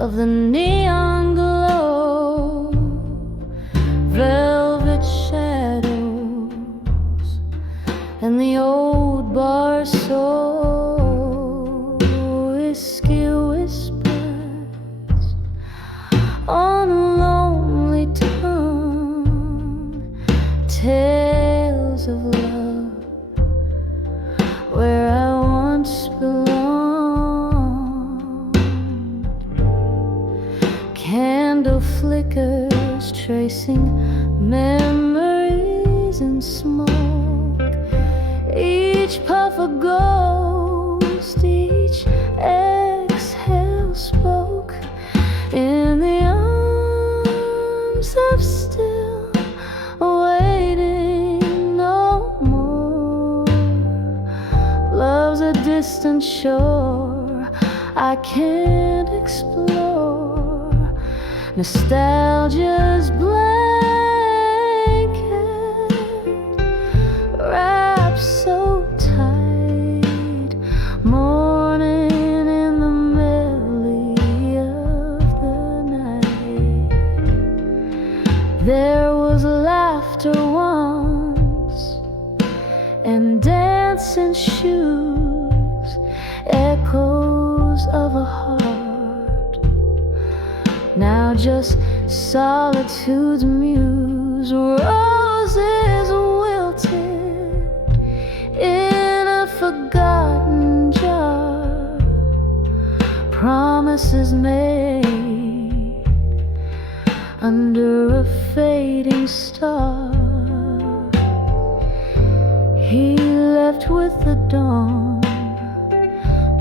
of the neon glow, velvet shadows, and the old bar soul. Whiskey whispers on a lonely tongue, tales of love where I once belonged. Candle flickers tracing memories in smoke, each puff a ghost, each exhale spoke in the arms of still waiting. No more love's a distant shore I can't explore, nostalgia's blanket wrapped so tight, morning in the melody of the night. There was laughter once and dancing shoes, echoes of a heart, now just solitude's muse. Roses wilted in a forgotten jar, promises made under a fading star. He left with the dawn,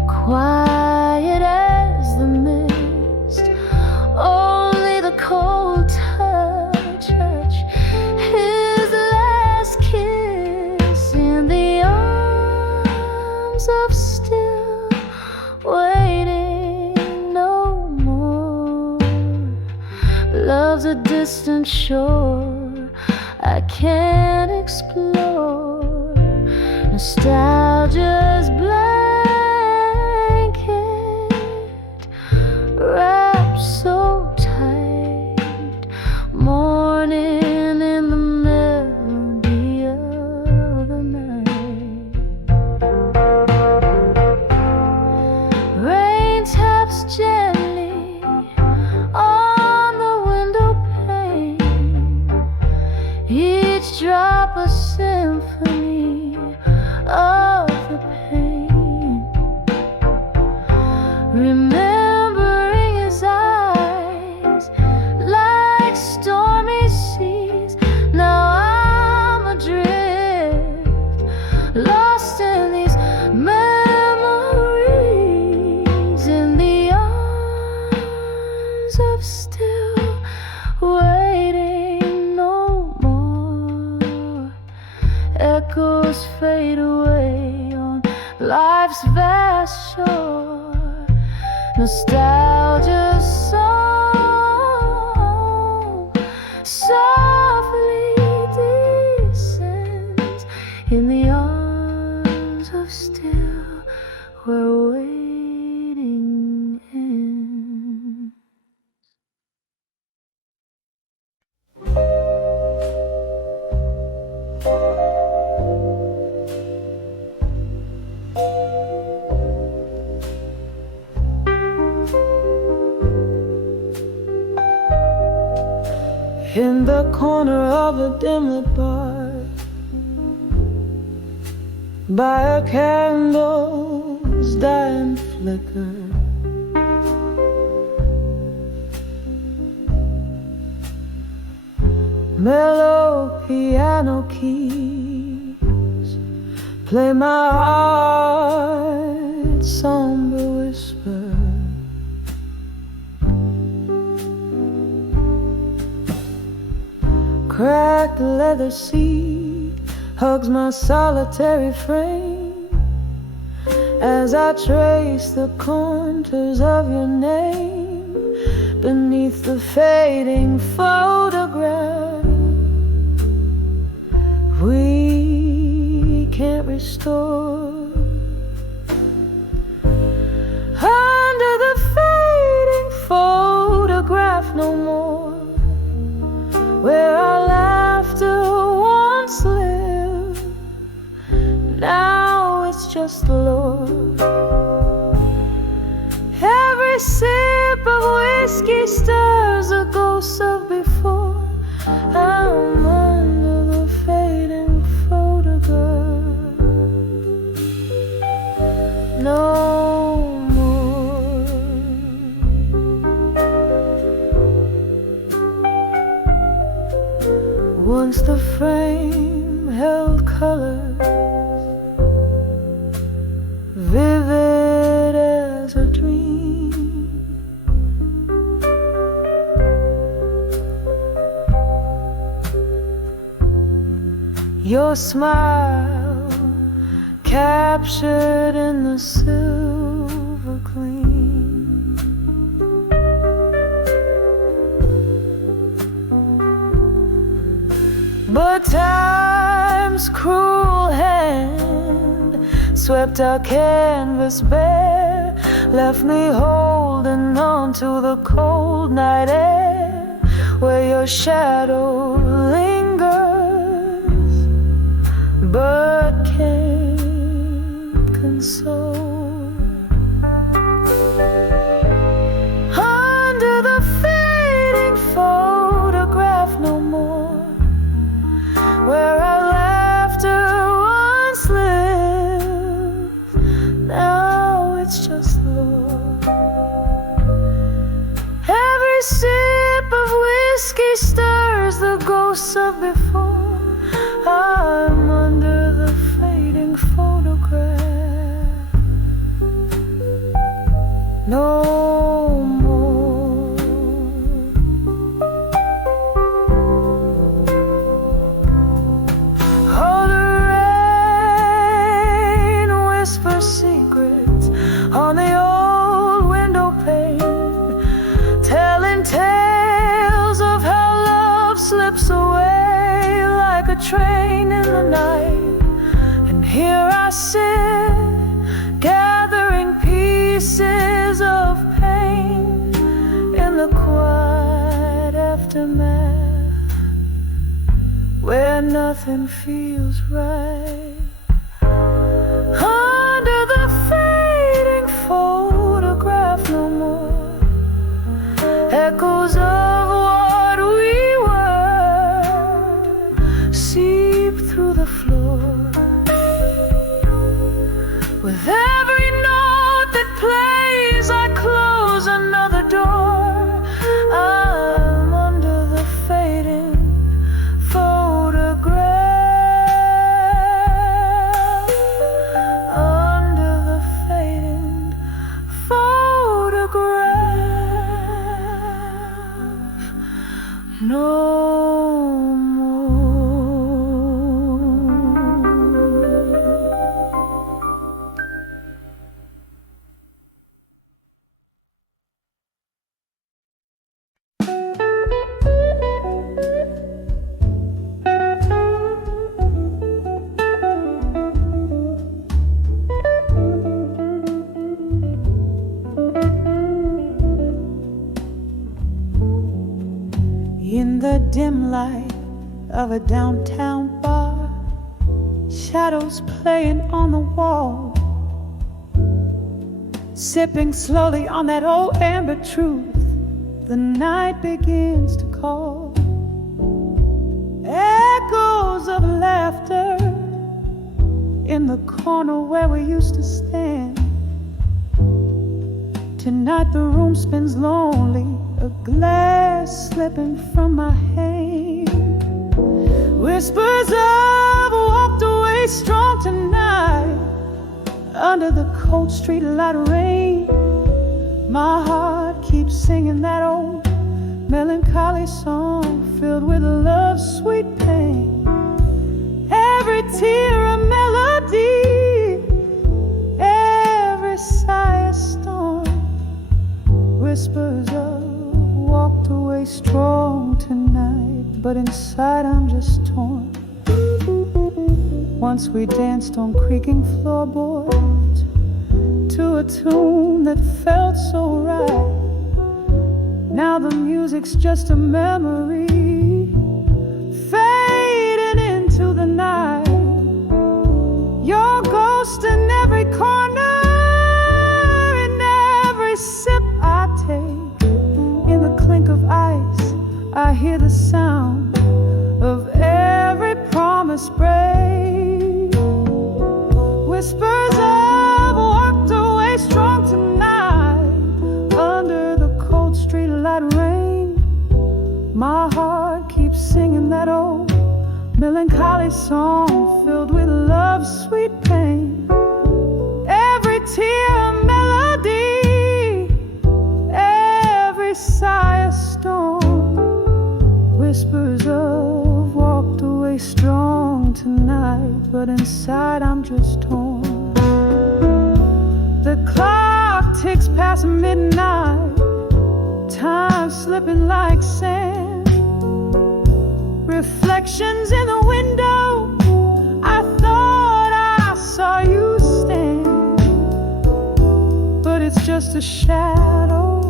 quiet as the mist, only the cold touch, his last kiss in the arms of still waiting. No more love's a distant shore I can't explore, nostalgia's blanket wrapped so tight, morning in the melody of the night. Rain taps gently on the window pane, each drop a symphony of the pain. Remembering his eyes like stormy seas, now I'm adrift, lost in these memories, in the arms of still waiting. No more echoes fade away on life's vast shore, nostalgia's song softly descends in the arms of still where waiting ends. In the corner of a dim-lit bar, by a candle's dying flicker, mellow piano keys play my heart's somber whisper. Cracked leather seat hugs my solitary frame as I trace the contours of your name beneath the fading photograph. We can't restore. Under the fading photograph, no more, where our laughter once lived. Now it's just the Lord. Every sip of whiskey stirs the ghosts of before. I'm under the fading photograph. No more. Once the frame held colors, vivid as a dream. Your smile captured in the silver gleam. But time's cruel hand swept our canvas bare, left me holding on to the cold night air, where your shadow lingers, but can't console. Under the fading photograph, no more, where our laughter once lived. Now it's just Lord. Every sip of whiskey stirs the ghosts of before. I'm under the fading photograph. No more. Oh, the rain whispers secrets on the old window pane, telling tales of how love slips away like a train in the night. And here I sit, gathering pieces of pain in the quiet aftermath, where nothing feels right. Under the fading photograph, no more echoes of what we were seep through the floor. With every note that plays, I close another door. I'm under the fading photograph. Under the fading photograph. No more. In the dim light of a downtown bar, shadows playing on the wall, sipping slowly on that old amber truth, the night begins to call. Echoes of laughter in the corner where we used to stand. Tonight the room spins lonely, a glass slipping from my hand. Whispers of walked away strong tonight. Under the cold street light rain, my heart keeps singing that old melancholy song filled with love's sweet pain. Every tear a melody, every sigh a storm. Whispers of walked away strong tonight, but inside I'm just torn. Once we danced on creaking floorboards to a tune that felt so right. Now the music's just a memory, fading into the night. Your ghost in every corner, in every sip I take. In the clink of ice, I hear the sound of every promise break. Whispers of walked away strong tonight. Under the cold streetlight rain, my heart keeps singing that old melancholy song filled with love's sweet pain. Every tear a melody, every sigh a storm. Whispers of walked away strong tonight, but inside I'm just torn. The clock ticks past midnight, time slipping like sand. Reflections in the window, I thought I saw you stand, but it's just a shadow,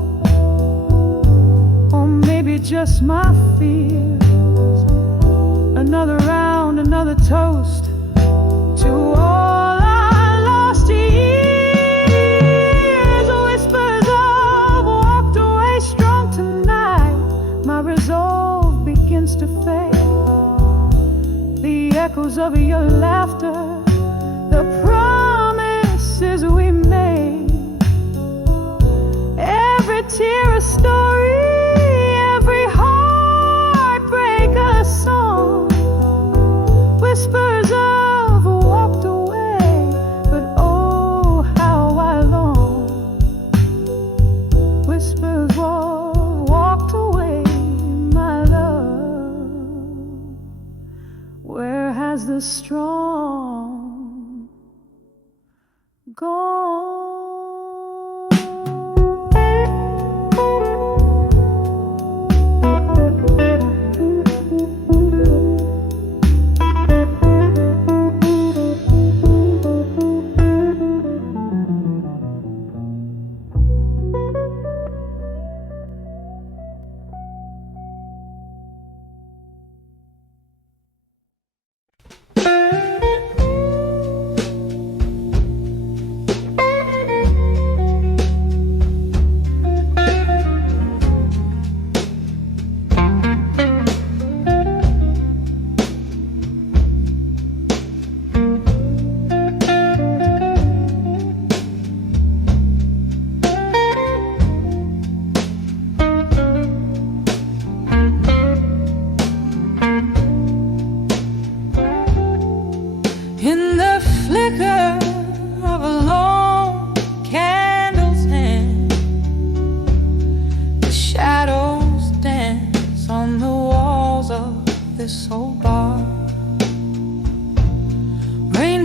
or maybe just my fears. Another round, another toast to all I lost years. Whispers of walked away strong tonight. My resolve begins to fade. The echoes of your laughter, the promises we made. Every tear a story, every heartbreak a song. Whispers of walked away, but oh how I long. Whispers walked away, my love. Where has the strong gone?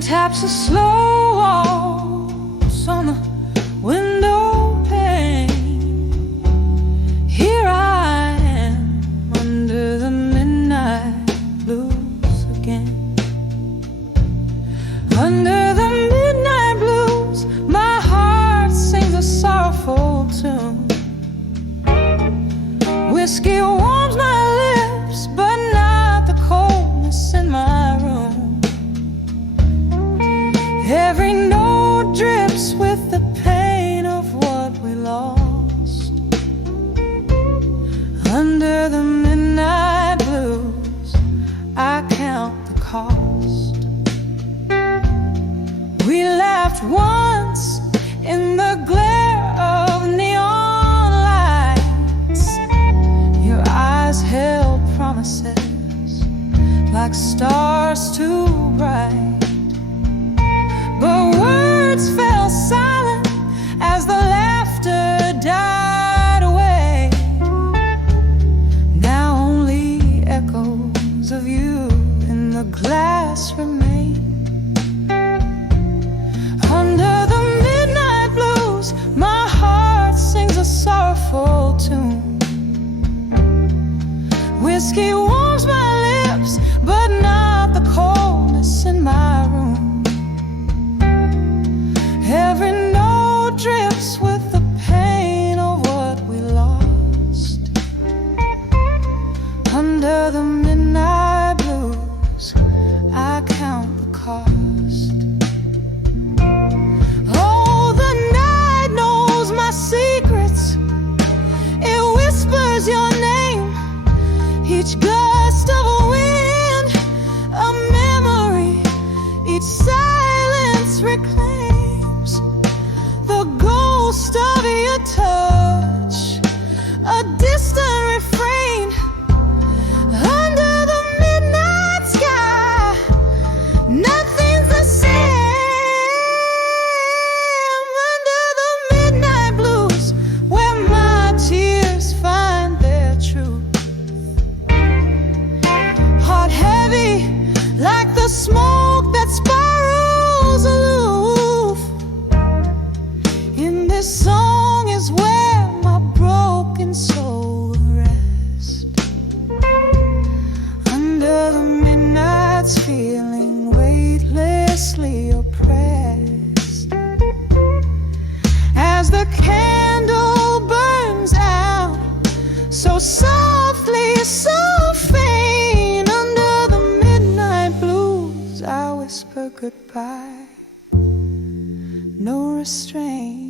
Taps a slow waltz on the window pane. Here I am under the midnight blues again. Under the midnight blues, my heart sings a sorrowful tune. Whiskey warms my lips, but not the coldness in my room. Every note drips with the pain of what we lost. Under the midnight blues, I count the cost. We laughed once in the glare of neon lights. Your eyes held promises like stars too bright. But words fell silent as the laughter died away. Now only echoes of you in the glass remain. Under the midnight blues, my heart sings a sorrowful tune. Whiskey warms my lips, but not the coldness in my the candle burns out, so softly, so faint. Under the midnight blues I whisper goodbye, no restraint.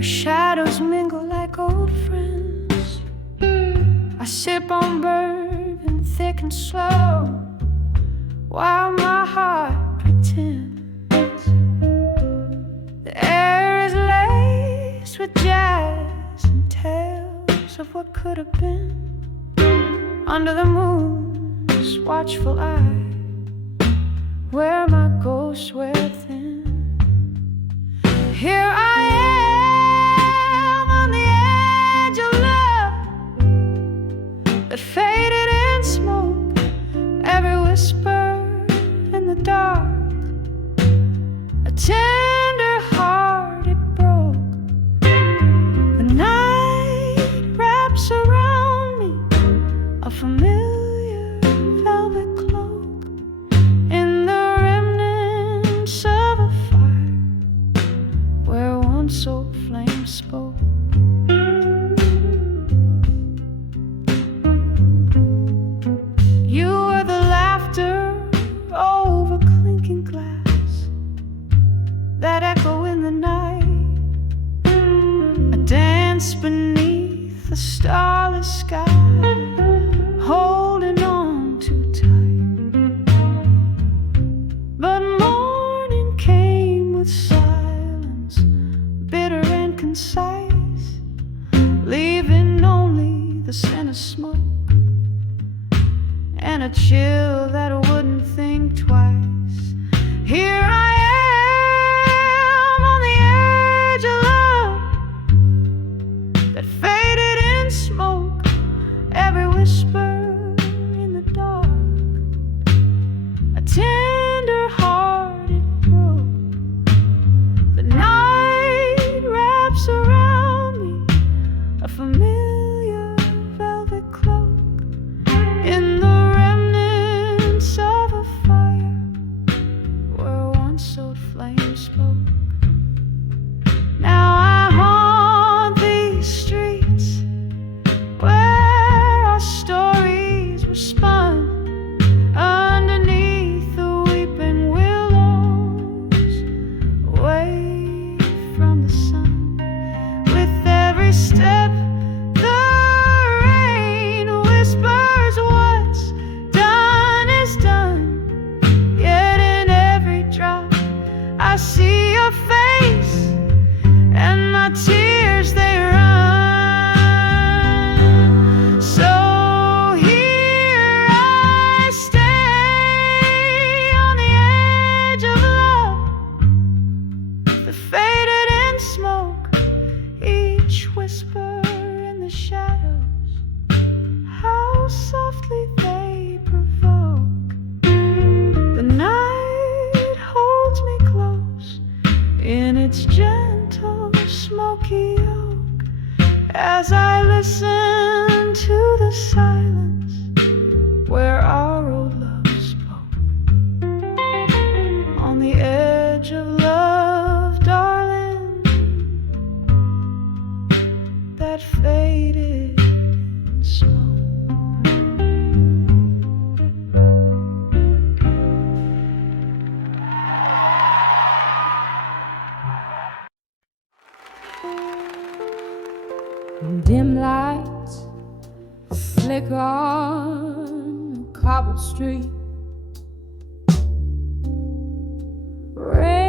Shadows mingle like old friends. I sip on bourbon thick and slow, while my heart pretends. The air is laced with jazz and tales of what could have been. Under the moon's watchful eye, where my ghosts wear thin. Here I am on the edge of love that faded in smoke, every whisper in the dark, a tender heart it broke. The night wraps around me a familiar velvet cloak, in the remnants of a fire where once old flame spoke. You were the laughter over clinking glass, that echo in the night, a dance beneath the starless sky, holding on too tight. But morning came with silence, bitter and concise, leaving only the scent of smoke and a chill that wouldn't think twice. Here I am on the edge of love that faded in smoke, every whisper in the dark, a tender heart it broke. The night wraps around me a familiar velvet cloak, in the remnants of a fire where once old flame spoke. Now I haunt these streets where our stories were spun, underneath the weeping willows, away from the sun. With every step the rain whispers what's done is done, yet in every drop I see your face, and my tears they run. So here I stay on the edge of love that faded in smoke, each whisper in the shadows, how softly they provoke. The night holds me close in its gentle smoky oak, as I listen to the silence where our old love spoke. On the edge of love, darling, that faded in smoke. Dim lights flicker on a cobbled street. Rain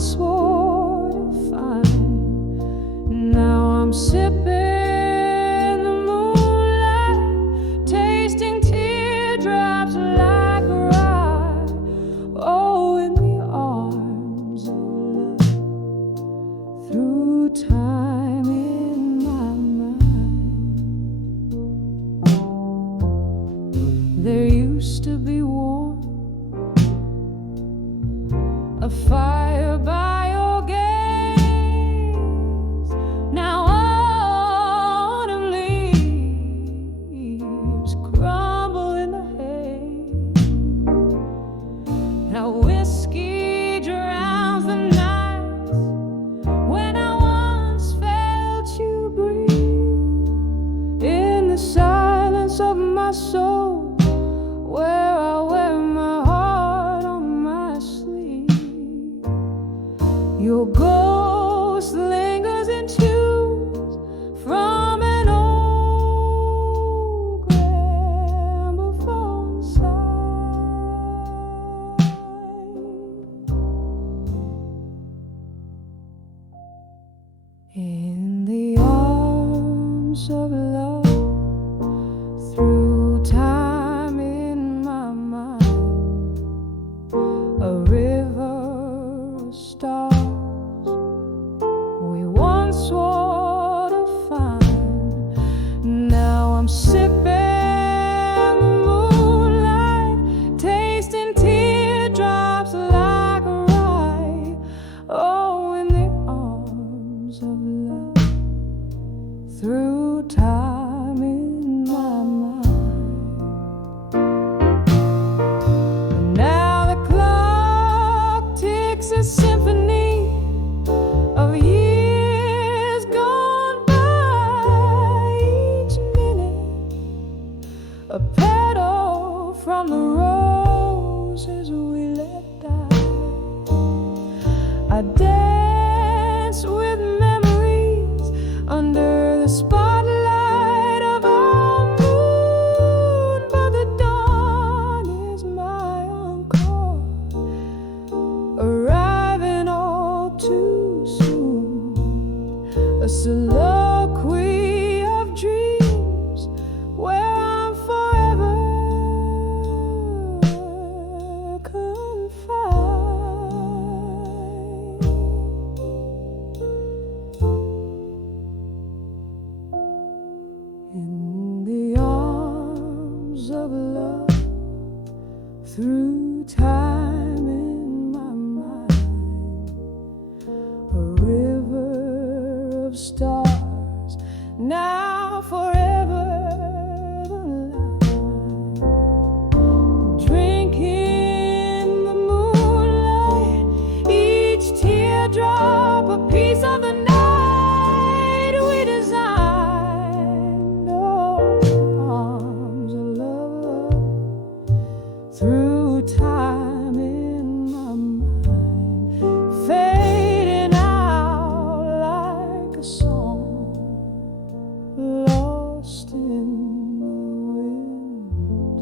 once swore to find. Now I'm sipping the moonlight, tasting teardrops like rye. Oh, in the arms of love, through time in my mind. There used to be warmth, a fire by your gaze. Now autumn leaves crumble in the haze. Now whiskey drowns the nights when I once felt you breathe in the silence of my soul, where I wear my heart on my sleeve. Your ghost lingers in tunes from an old gramophone side. In the arms of love, through time in my mind, a river of stars we once swore to find. Now I'm sipping the moonlight, tasting teardrops like rye. Oh, in the arms of love, through time in my mind. And now the clock ticks a symphony of years gone by. Each minute a petal from the roses we let die. I dance with memories under the spotlight of our moon, but the dawn is my encore, arriving all too soon. A soliloquy of dreams where I'm forever confined. In the arms of love, through time in my mind, a river of stars, now forever the line. Drinking the moonlight, each teardrop a piece of the night we designed. Oh, arms of love, through time in my mind, fading out like a song lost in the wind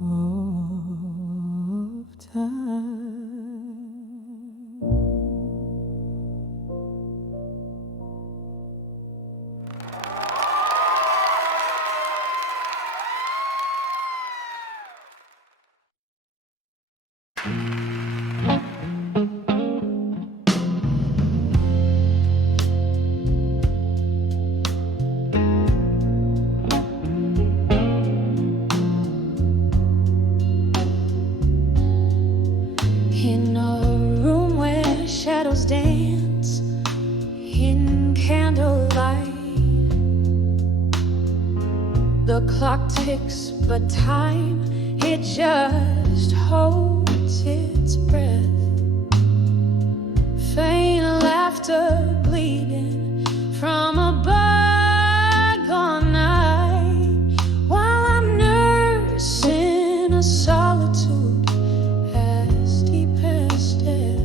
of time. In a room where shadows dance in candlelight, the clock ticks, but time, it just holds its breath. Faint laughter bleeding from a bygone night, while I'm nursing a solitude as deep as death.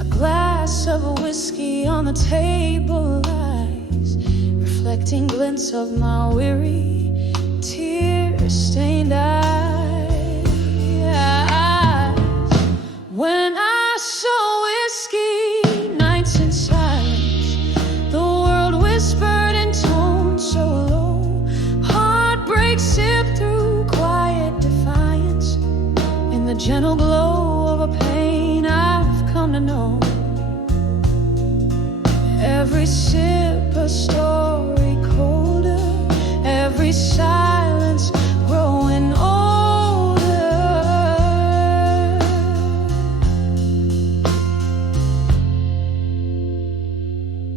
A glass of whiskey on the table lies, reflecting glints of my weary, tear-stained eyes. gentle glow of a pain I've come to know. Every sip a story colder, every silence growing older.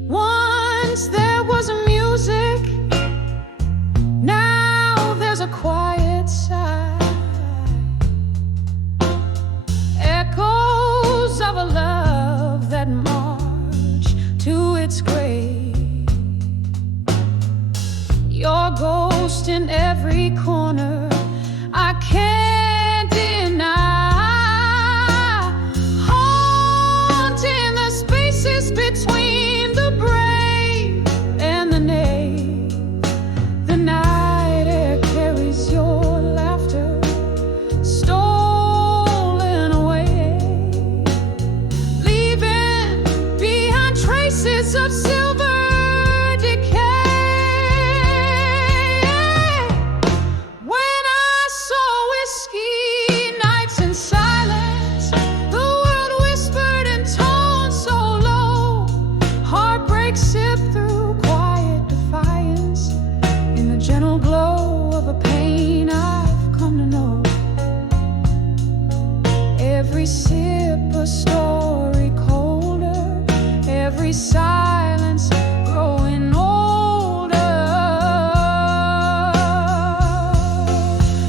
Once there was a music, now there's a quiet sigh. Echoes of a love that march to its grave. Your ghost in every corner, I can't deny, haunting the spaces between the brave and the knave. The night air carries your laughter, stolen away, leaving behind traces of silver decay. When I saw whiskey nights in silence, the world whispered in tones so low. Heartbreak sipped through quiet defiance in the gentle glow of a pain I've come to know. Every sip a story colder, every silence growing older.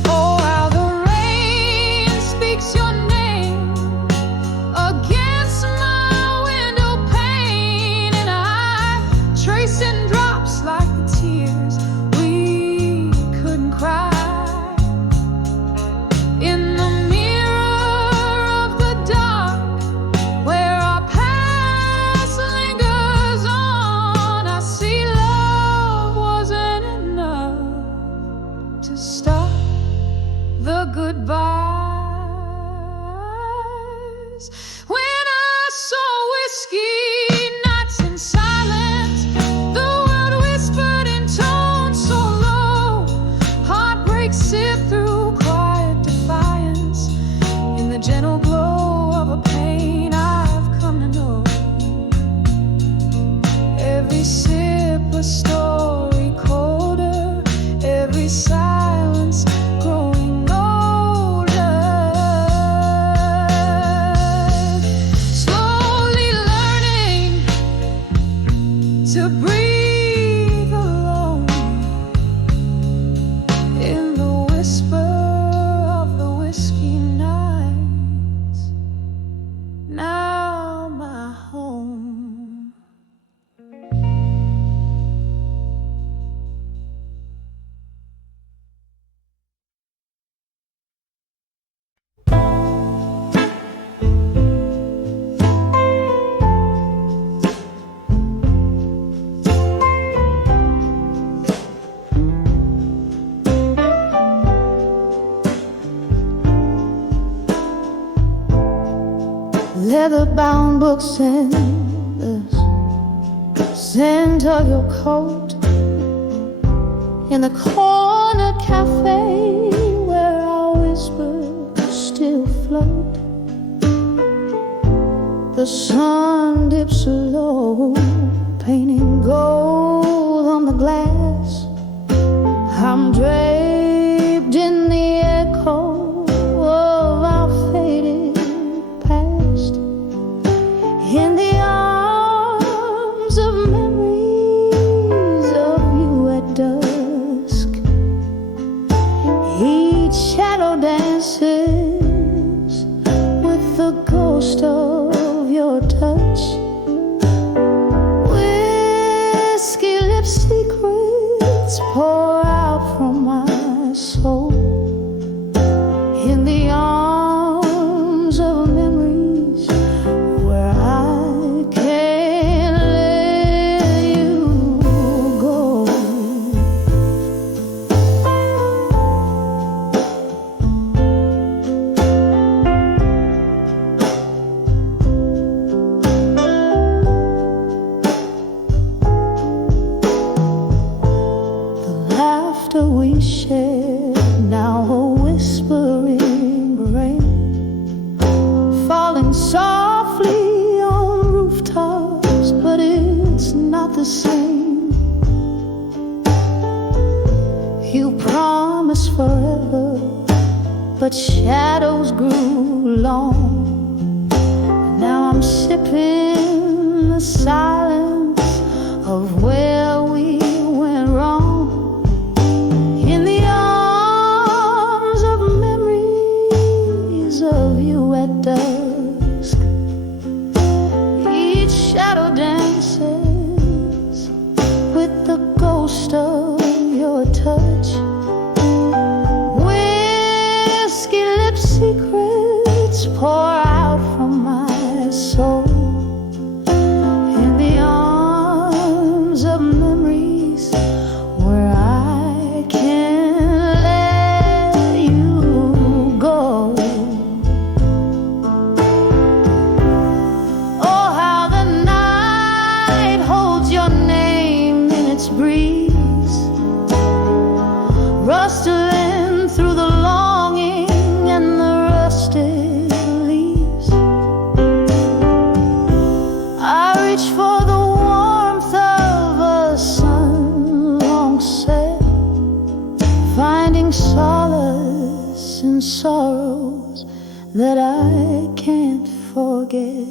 Oh, how the rain speaks your name against my window pane, and I tracing drops like the tears we couldn't cry. In the mirror of the dark, where our past lingers on, I see love wasn't enough to stop the goodbyes. When I saw whiskey nights in silence, the world whispered in tones so low. Heartbreak sipped through quiet defiance in the gentle glow of a pain I've come to know. Every sip a story colder, every silence growing older. Slowly learning to breathe alone in the whisper of the whiskey nights. Now my home. Leather-bound books in the scent of your coat, in the corner cafe where our whispers still float. The sun dips low, painting gold on the glass. I'm draped in the echo of our faded past, in the arms of memories of you at dusk. Each shadow dances with the ghost of your touch. Whiskey the same. You promised forever, but shadows grew long. And now I'm sipping the silence of where we went wrong. In the arms of memories of you at dusk, each shadow dances with the ghost of your touch. Whiskey lip secrets pour out from my soul. In the arms of memories where I can't let you go. Oh, how the night holds your name in its breeze, rustling through the longing and the rusted leaves. I reach for the warmth of a sun long set, finding solace in sorrows that I can't forget.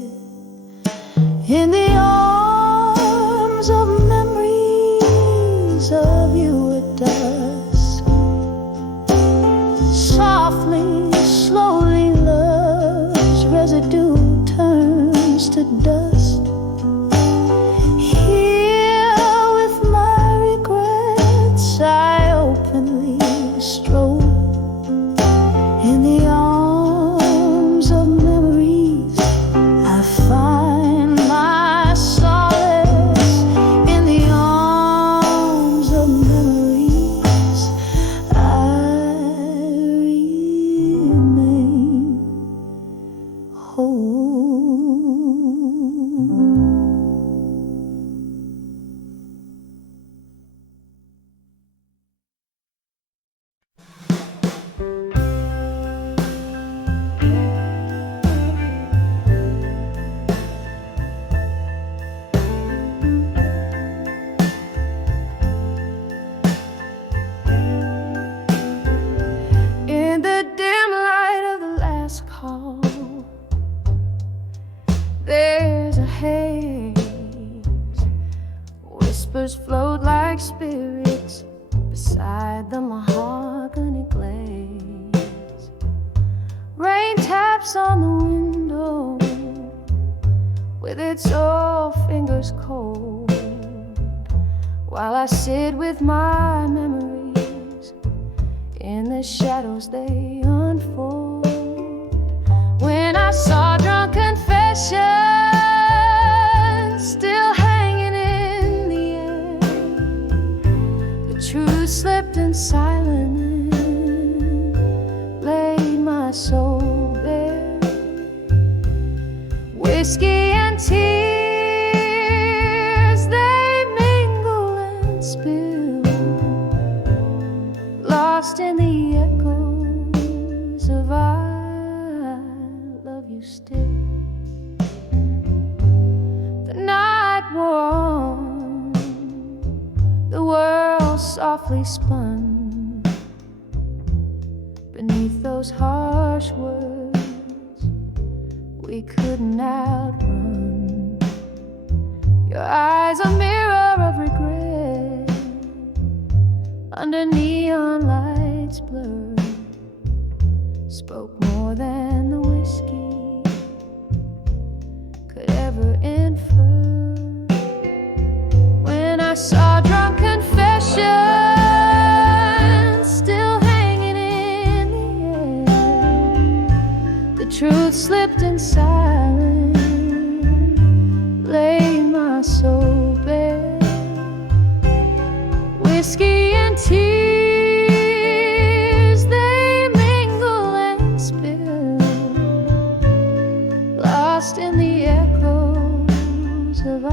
In the arms of memories of you at dusk, softly, slowly, love's residue turns to dust. Here with my regrets I openly stroll. In the arms of memories I find my solace. In the arms of memories I remain whole. In the dim light of the last call, there's a haze. Whispers float like spirits beside the mahogany glaze. Rain taps on the window with its old fingers cold, while I sit with my memories. In the shadows they unfold. When I saw drunk confessions still hanging in the air, the truth slipped in silence and laid my soul bare. Whiskey and tears, they mingle and spill, lost in the echoes of I love you still. The night wore on, the world softly spun beneath those harsh words we couldn't outrun. Your eyes a mirror of regret under neon lights blurred, spoke more than the whiskey could ever infer. When I saw drunk confessions still hanging in the air, the truth slipped in silence, laid my soul bare. Whiskey and tears, they mingle and spill, lost in the echoes of I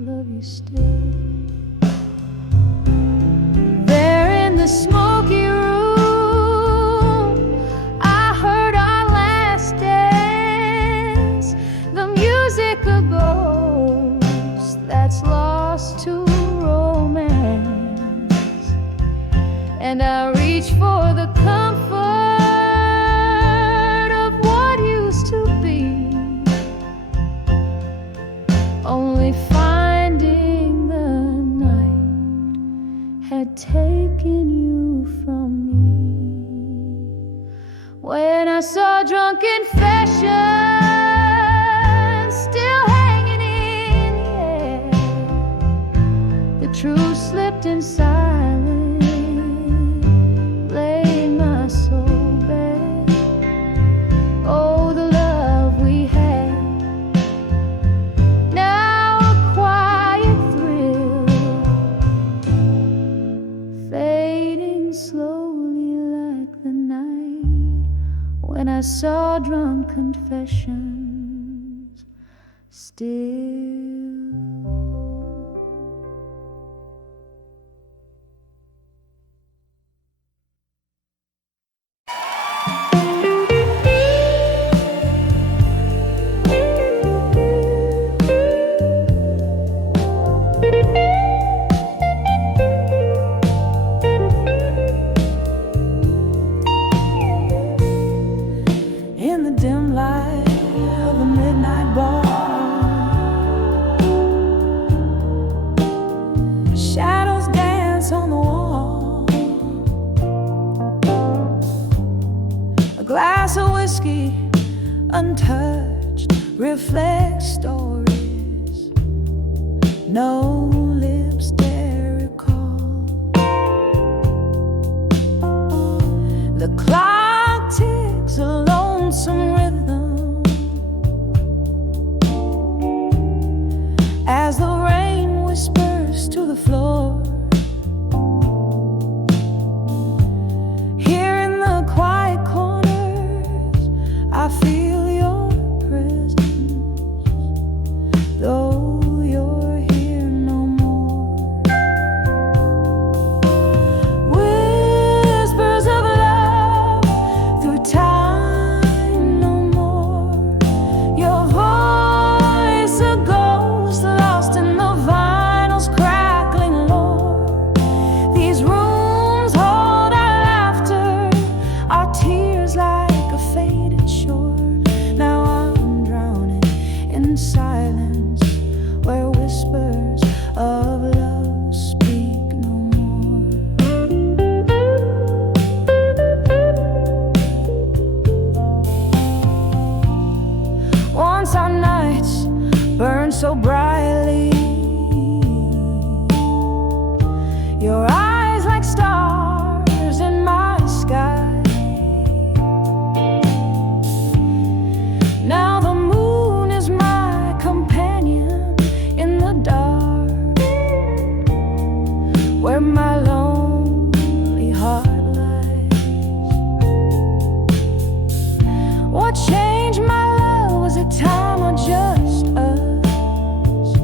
love you still. There in the smoky room, I heard our last dance, the music of ghosts that and I reach for the comfort of what used to be, only finding the night had taken you from me. When I saw drunk confessions still hanging in the air, the truth slipped in silence, laid my soul bare. Oh, the love we had, now a quiet thrill, fading slowly like the night when I saw drunk confessions still. In the dim light of a midnight bar, shadows dance on the wall. A glass of whiskey, untouched, reflects stories no lips dare recall. The clock ticks a lonesome rhythm as the rain whispers to the floor. Here in the quiet corners, I feel your presence, though you're here no more. Whispers of love through time no more. Your voice a ghost lost in the vinyl's crackling lore. These rooms hold our laughter, our tears like a faded shore. Now I'm drowning in silence where whispers of love speak no more. Once our nights burned so brightly, your eyes like stars in my sky. Now the moon is my companion in the dark, where my lonely heart lies. What changed my love? Was it time or just us?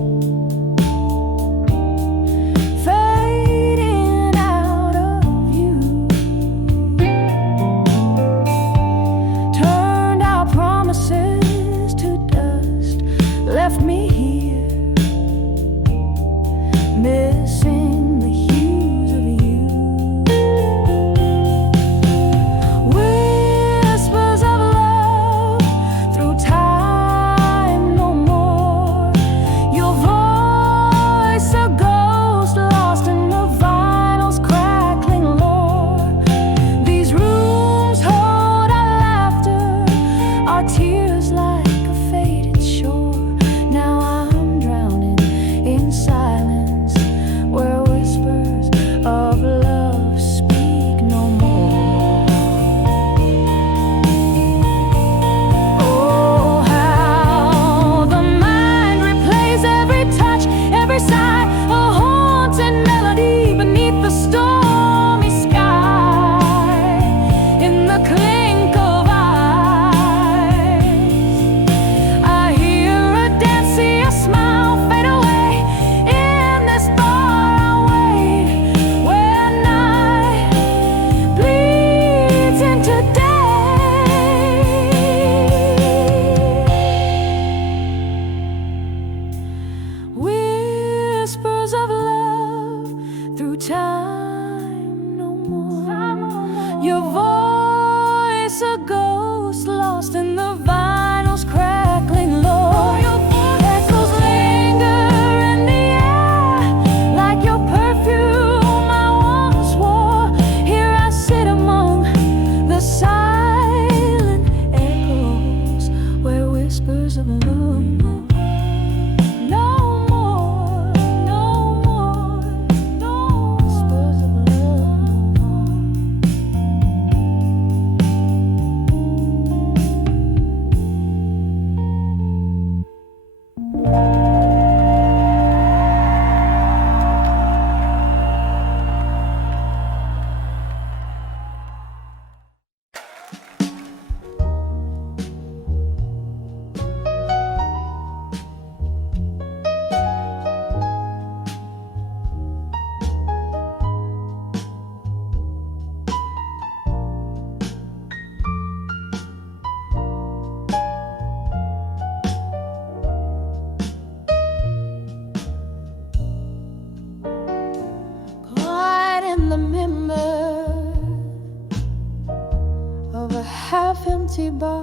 empty bar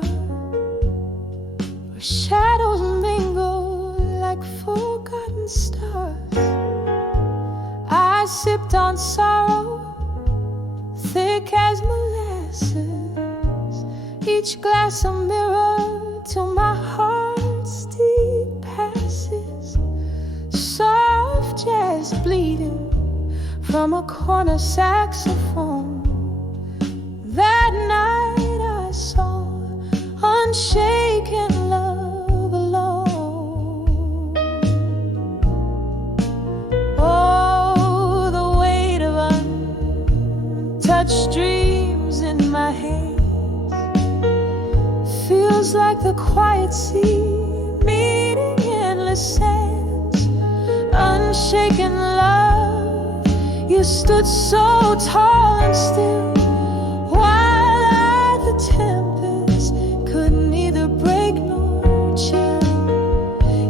where shadows mingle like forgotten stars. I sipped on sorrow, thick as molasses, each glass a mirror to my heart's deep passes. Soft jazz bleeding from a corner saxophone. That night I saw unshaken love alone. Oh, the weight of untouched dreams in my hands feels like the quiet sea meeting endless sands. Unshaken love, you stood so tall and still, while I, the tempest, could neither break nor chill.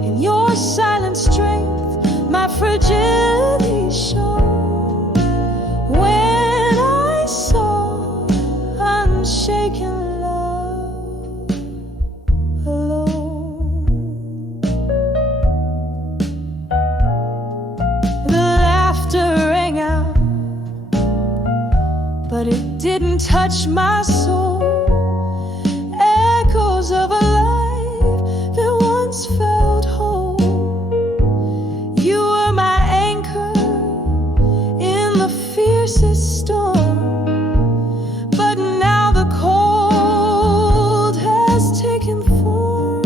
In your silent strength, my fragility shone. When I saw unshaken love alone, the laughter rang out, but it didn't touch my soul. Echoes of a life that once felt whole. You were my anchor in the fiercest storm, but now the cold has taken form.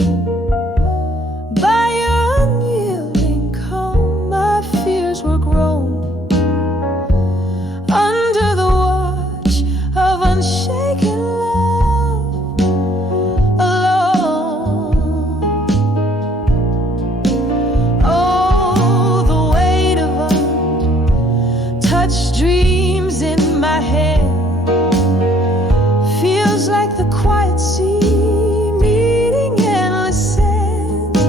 By your unyielding calm, my fears were grown. Under the watch of unshaken love alone. Oh, the weight of untouched dreams in my head feels like the quiet sea meeting endless sands.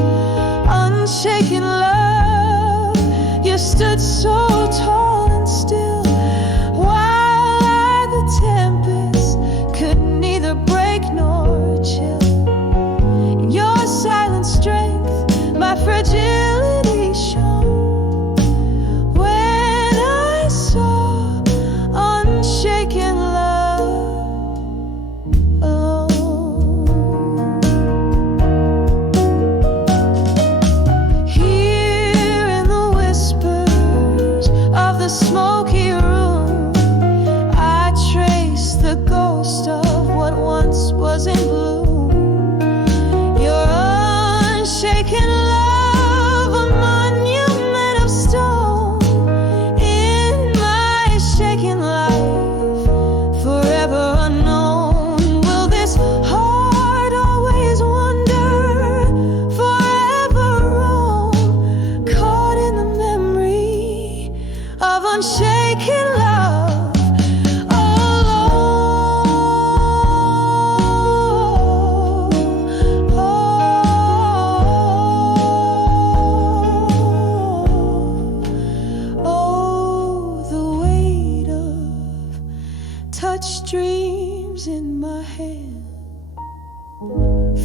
Unshaken love, you stood so tall and still, while I, the tempest, could neither break nor chill. In your silent strength, my fragility shone. When I saw unshaken love alone. Here in the whispers of the smoky room, I trace the ghost of what once was in bloom. Your unshaken love, a monument of stone in my shaken life, forever unknown. Will this heart always wander, forever roam, caught in the memory of unshaken love alone? Oh, the weight of touched dreams in my hand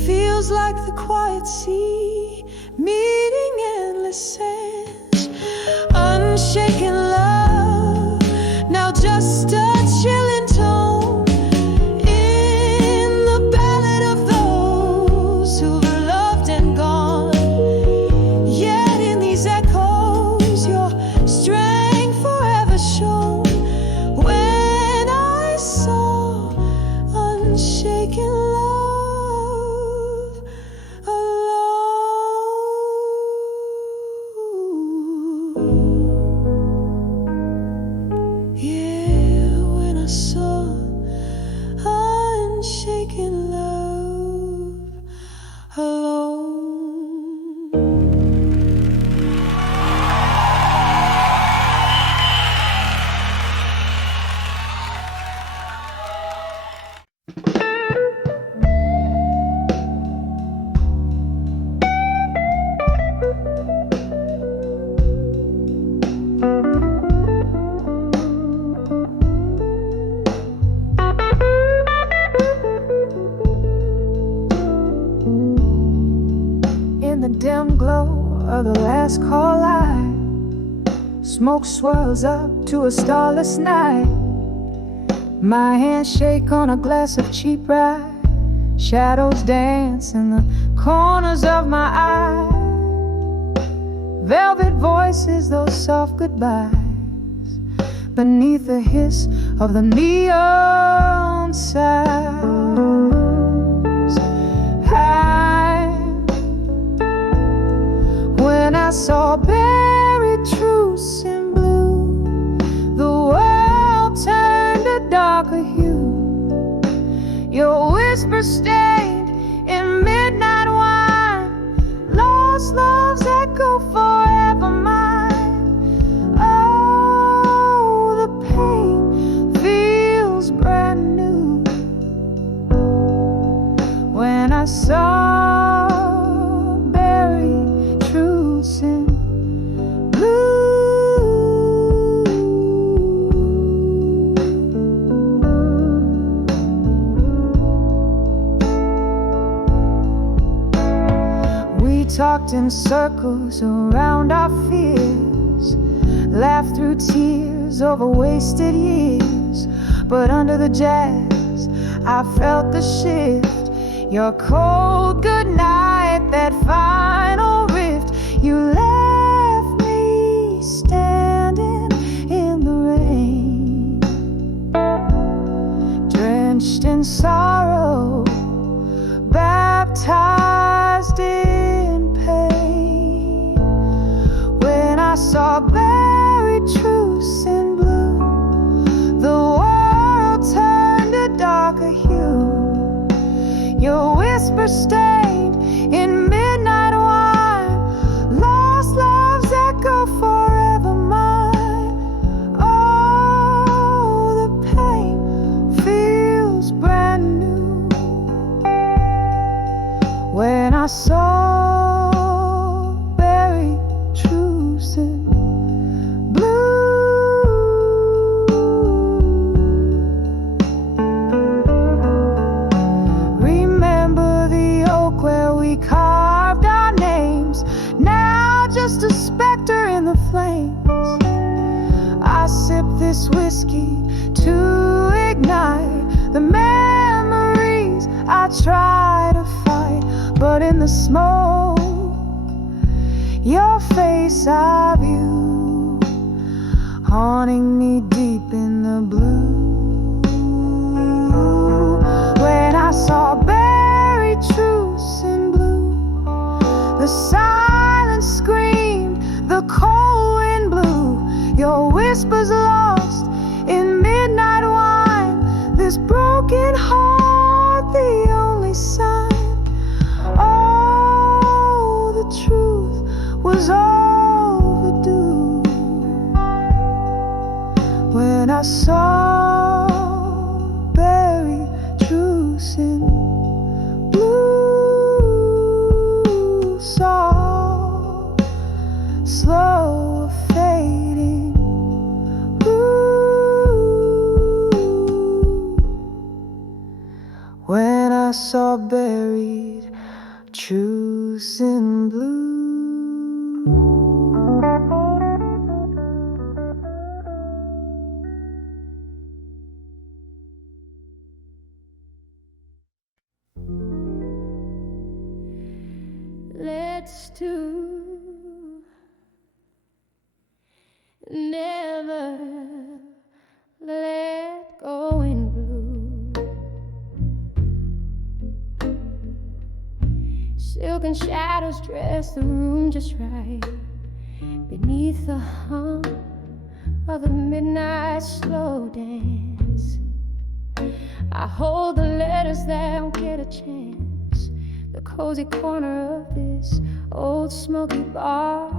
feels like the quiet sea meeting endless sands. Unshaken love, now just a chilling tone in the ballad of those who've loved and gone. Yet in these echoes, your strength forever shone. When I saw unshaken love alone. dim glow of the last call light. Smoke swirls up to a starless night. My hands shake on a glass of cheap rye. Shadows dance in the corners of my eyes. Velvet voices, those soft goodbyes, beneath the hiss of the neon signs. When I saw buried truths in blue, the world turned a darker hue. Your whisper stayed in midnight wine. Lost loves echo forever mine. Oh, the pain feels brand new. When I saw buried truths in talked in circles around our fears, laughed through tears over wasted years. But under the jazz, I felt the shift. Your cold goodnight, that final rift. You left me standing in the rain, drenched in sorrow, baptized in pain. When I saw buried truths in blue, the world turned a darker hue. Your whisper stained in midnight wine. Lost loves echo forever mine. Oh, the pain feels brand new. When I saw buried truths in carved our names, now just a specter in the flames. I sip this whiskey to ignite the memories I try to fight, but in the smoke, your face I view, haunting me deep in the blue. When I saw buried truths in blue, the silence screamed, the cold wind blew. Your whispers lost in midnight wine. This broken heart, the only sign. Oh, the truth was overdue. When I saw buried truths in saw slow fading blue. When I saw buried truths in blue. Let's do never let go in blue. Silken shadows dress the room just right, beneath the hum of the midnight slow dance. I hold the letters that won't get a chance. The cozy corner of this old smoky bar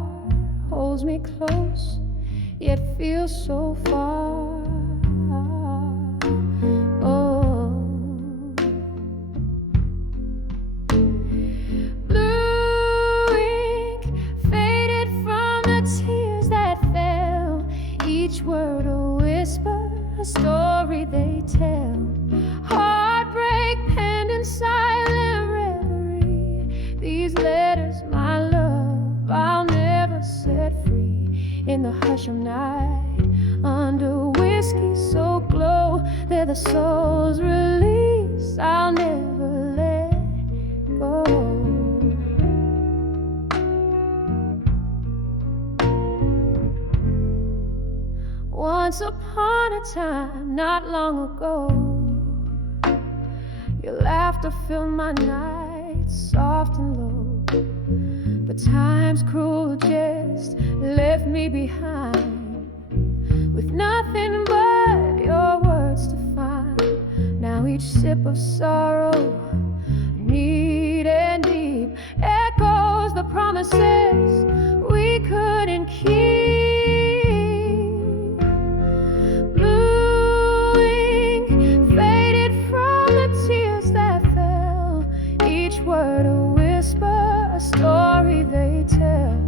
holds me close, yet feels so far. Oh, blue ink faded from the tears that fell, each word a whisper, a story they tell. Heartbreak penned in silent reverie, these letters, my love, hush of night, under whiskey so glow, they're the soul's release. I'll never let go. Once upon a time, not long ago, your laughter filled my nights, soft and low. But time's cruel jest left me behind, with nothing but your words to find. Now each sip of sorrow, neat and deep, echoes the promises we couldn't keep. Word a whisper, a story they tell.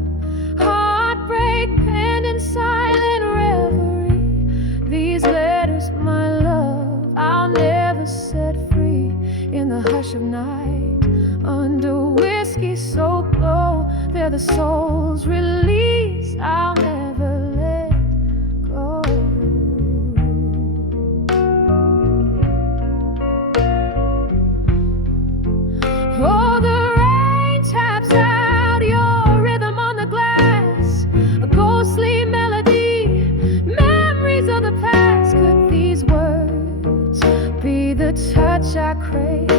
Heartbreak penned in silent reverie. These letters, my love, I'll never set free. In the hush of night, under whiskey so glow, they're the soul's release. I'll never let go. Oh, the rain taps out your rhythm on the glass, a ghostly melody, memories of the past. Could these words be the touch I crave,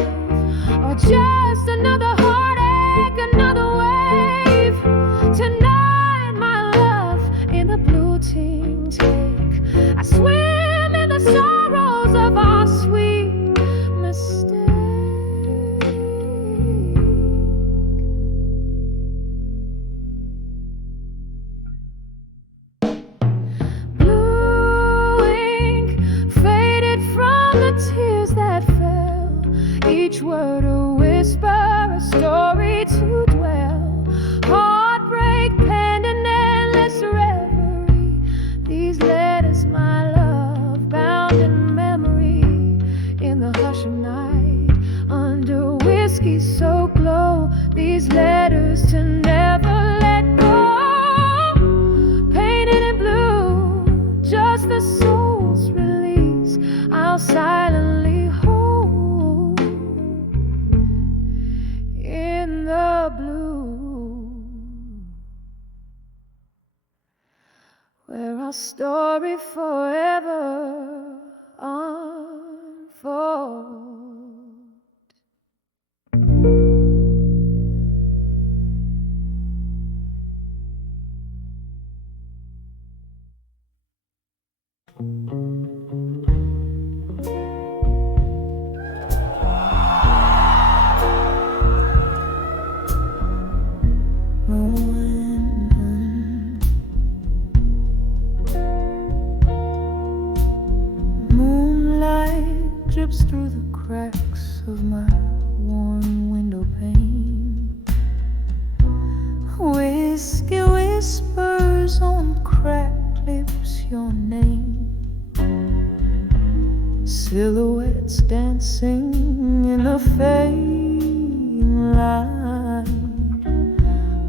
or just another heartache, another wave? Tonight, my love, in the blue team take, I swim in the sorrows of our sweet mistake. Each word a whisper, a story to dwell. Heartbreak penned in endless reverie. These letters, my love, bound in memory. In the hush of night, under whiskey so glow, these letters to never let go. Painted in blue, just the soul's release. I'll silently hold in the blue, where our story forever unfolds. Drips through the cracks of my worn window pane. Whiskey whispers on cracked lips your name. Silhouettes dancing in the fading light,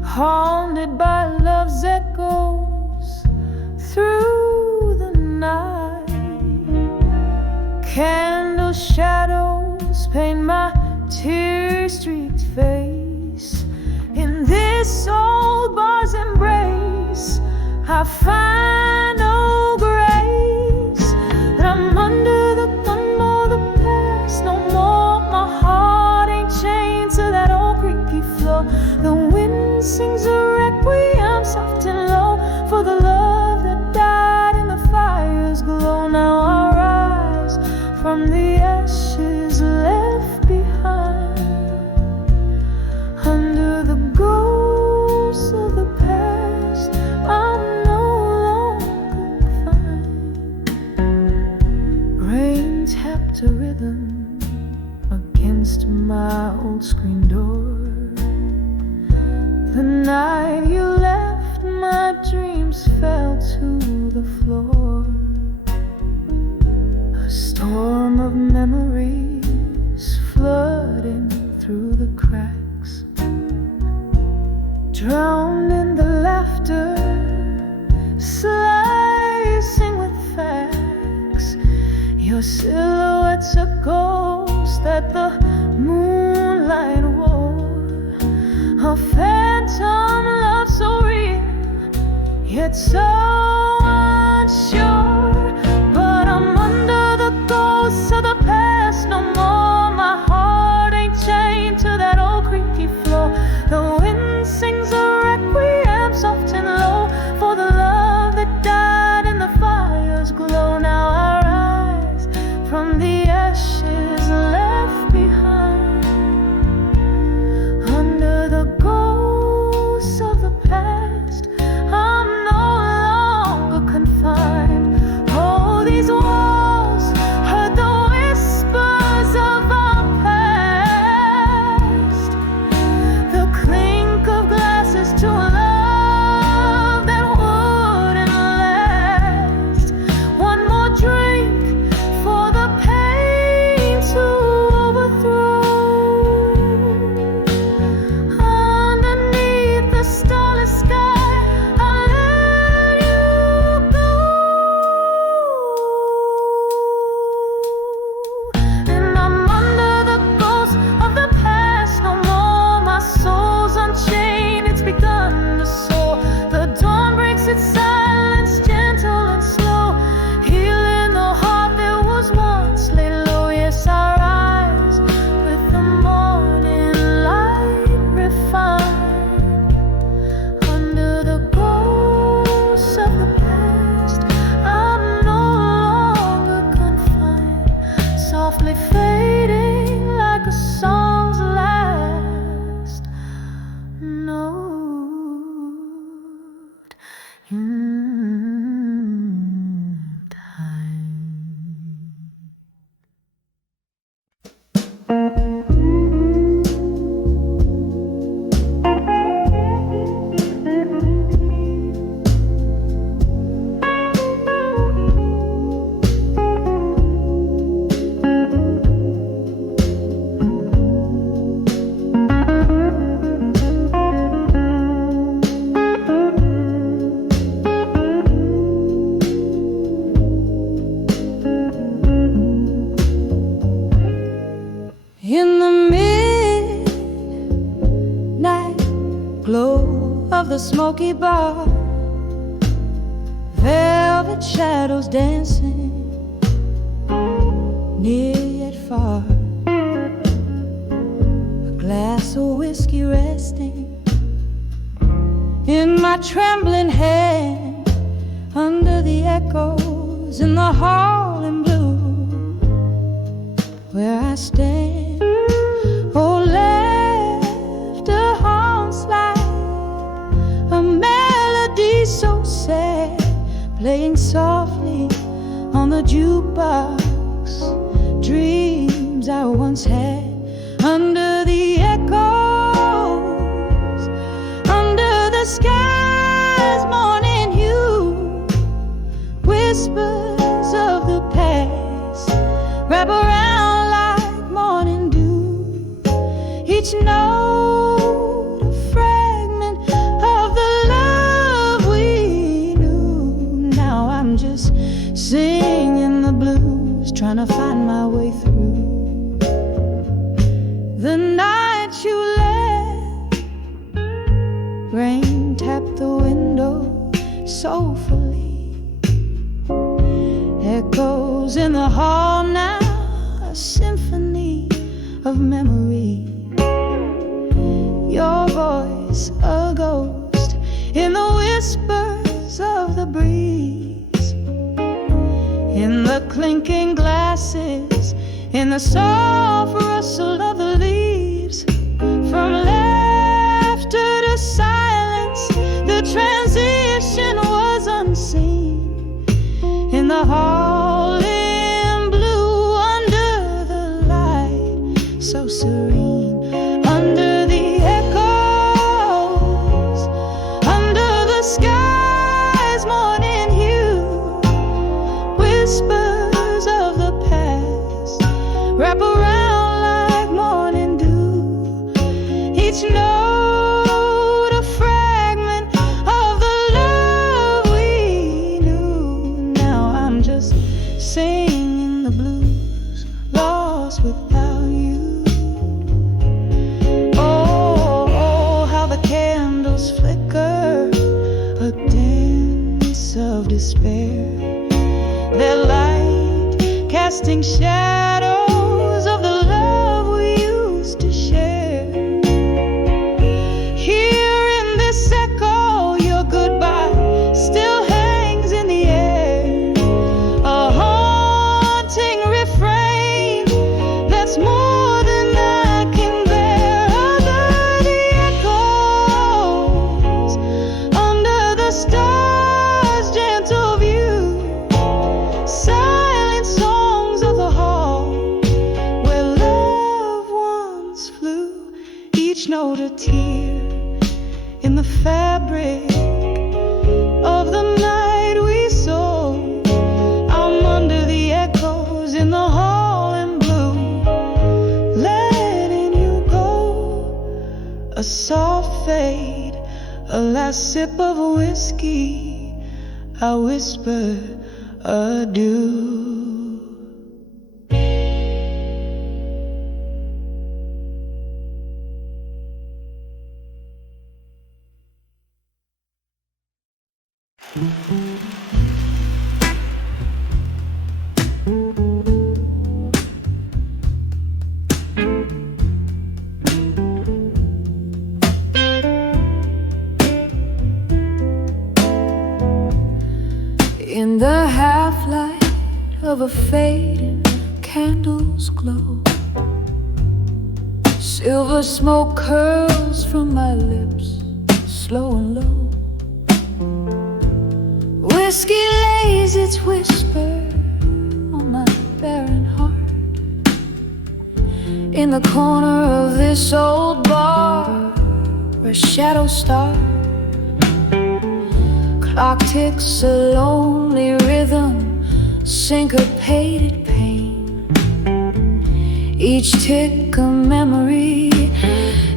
haunted by love's echoes through the night. Candle shadows paint my tear-streaked face. In this old bar's embrace, I find no grace. But I'm under the thumb of the past no more. My heart ain't chained to that old creaky floor. The wind sings a requiem soft and low for the love that died in the fire's glow. Now I rise from the ashes left behind, under the ghosts of the past I'm no longer confined. Rain tapped a rhythm against my old screen door. The night you left, my dreams fell to the floor. A storm of memories flooding through the cracks, drowned in the laughter, slide get so unsure, but I'm under the ghosts of the past no more. My heart ain't chained to that old creaky floor. The wind sings a requiem soft and low for the love that died in the fire's glow. Now I rise from the ashes left behind, under the ghosts of the past. I'm no longer confined. Oh, these walls heard the whispers of our past, the clink of glasses to a love that wouldn't last. One more drink for the pain to overthrow. Underneath the starless sky, I'll let you go. And I'm under the ghost of the past no more. My soul's unchained, it's begun to soar. The dawn breaks its silence, gentle and slow, healing the heart that was once laid low. Yes, I rise with the morning light refined, under the ghosts of the past. I'm no longer confined, softly fading like a song's last note in time. In the midnight glow of the smoky bar, velvet shadows dancing near yet far, a glass of whiskey resting in my trembling hand, under the echoes in the hall in blue where I stand. Oh, laughter haunts like a melody so sad, playing softly on the jukebox. Dreams I once had, under the echoes, under the sky's morning hue, whispers of the past wrap around like morning dew. Each note a fragment of the love we knew. Now I'm just singing the blues, trying to find my way through the night you left. Rain tapped the window soulfully, echoes in the hall now, a symphony of memory. Your voice a ghost in the whispers of the breeze, in the clinking glasses, in the soft rustle of the leaves. From laughter to silence, the transition was unseen. In the hall in blue, under the light so serene, under the echoes, under the sky's morning hue, whispers of the past wrap around like morning dew. casting shadows of the love we used to share. Here in this echo, your goodbye still hangs in the air, a haunting refrain that's more than I can bear. Under the echoes, under the stars' gentle view, silent songs of the hall where loved ones flew, each note a tear in the fabric of the night we saw. I'm under the echoes in the hall in blue, letting you go. A soft fade, a last sip of whiskey, I whisper adieu. In the half-light of a fading candle's glow, silver smoke curls from my lips, slow and low. Whiskey lays its whisper on my barren heart. In the corner of this old bar where shadows start, clock ticks a lonely rhythm, syncopated pain. Each tick a memory,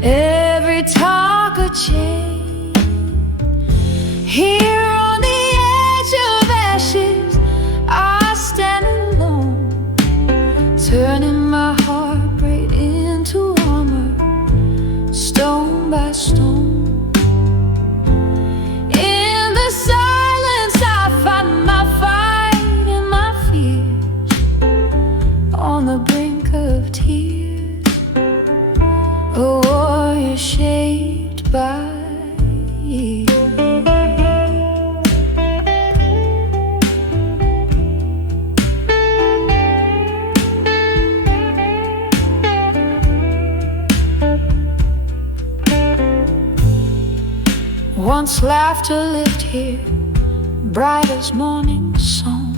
every talk a chain. Here on the edge of ashes, I stand alone, turning my heartbreak into armor, stone by stone. Silence, I find my fight and my fears on the brink of tears, a warrior shaped by years. Once laughter lived here, bright as morning song,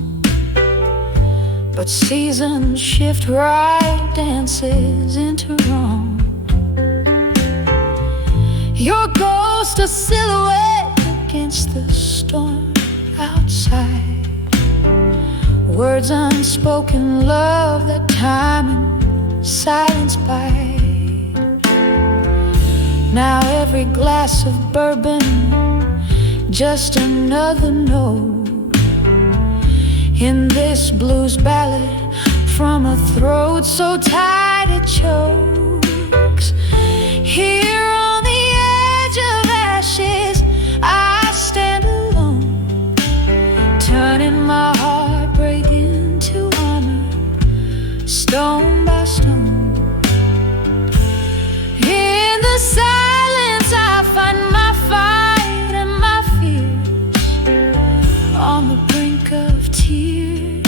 but seasons shift, right dances into wrong. Your ghost a silhouette against the storm outside, words unspoken, love that time and silence bite. Now every glass of bourbon, just another note in this blues ballad from a throat so tight it chokes. Here on the edge of ashes, I stand alone, turning my heartbreak into armor, stone by stone. In the silence, I find my fight and my fears on the brink of tears,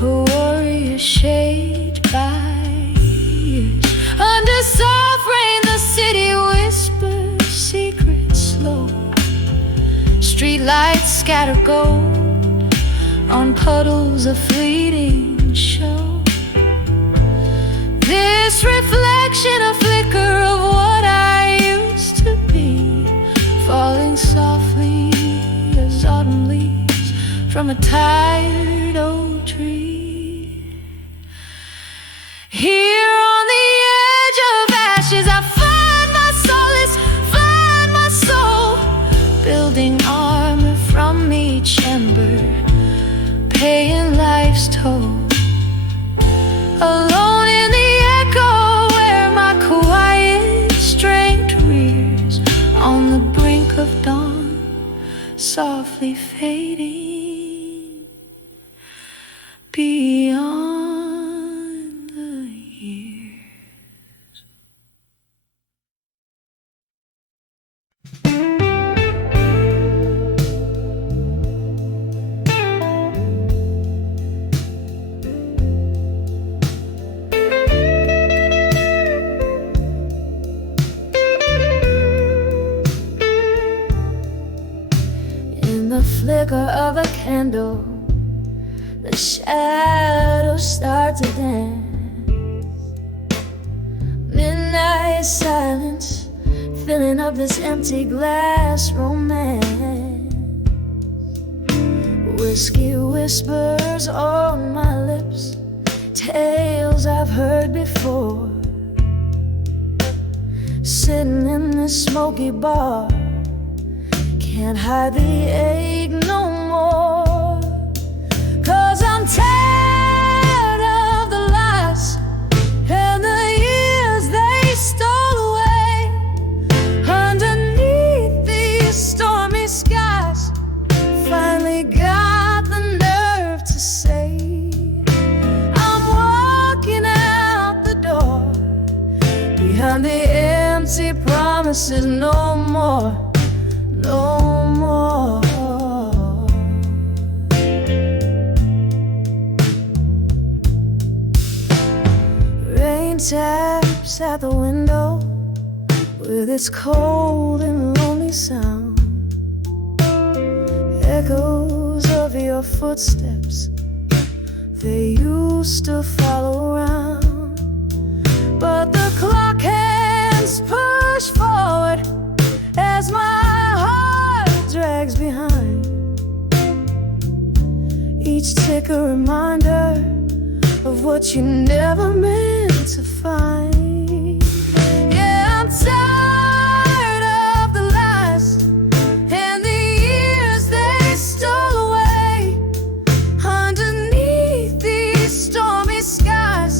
a warrior shaped by years. Under soft rain, the city whispers secrets slow. Street lights scatter gold on puddles of fleeting show. This reflection, a flicker of what I used to be, falling softly as autumn leaves from a tired old tree. Here on the edge of ashes, I find my solace, find my soul, building armor from each ember, paying life's toll. Alone in the echo where my quiet strength rears on the brink of dawn, softly fading. Be flicker of a candle, the shadows start to dance. Midnight silence, filling up this empty glass romance. Whiskey whispers on my lips, tales I've heard before. Sitting in this smoky bar, can't hide the ache no more. 'Cause I'm tired of the lies and the years they stole away. Underneath these stormy skies, finally got the nerve to say, I'm walking out the door, behind the empty promises, no more, no more. Rain taps at the window with its cold and lonely sound. Echoes of your footsteps, they used to follow around. But the clock hands push forward as my heart drags behind. Each tick a reminder of what you never meant to find. Yeah, I'm tired of the lies and the years they stole away. Underneath these stormy skies,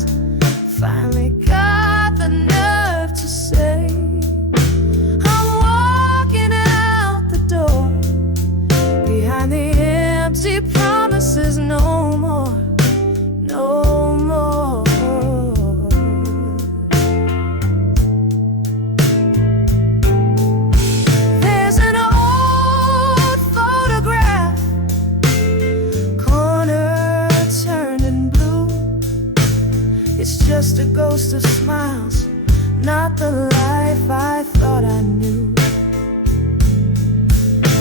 finally got the nerve to say, I'm walking out the door, behind the empty promises, no more, no more. There's an old photograph, corner turned in blue. It's just a ghost of smiles, not the life I thought I knew.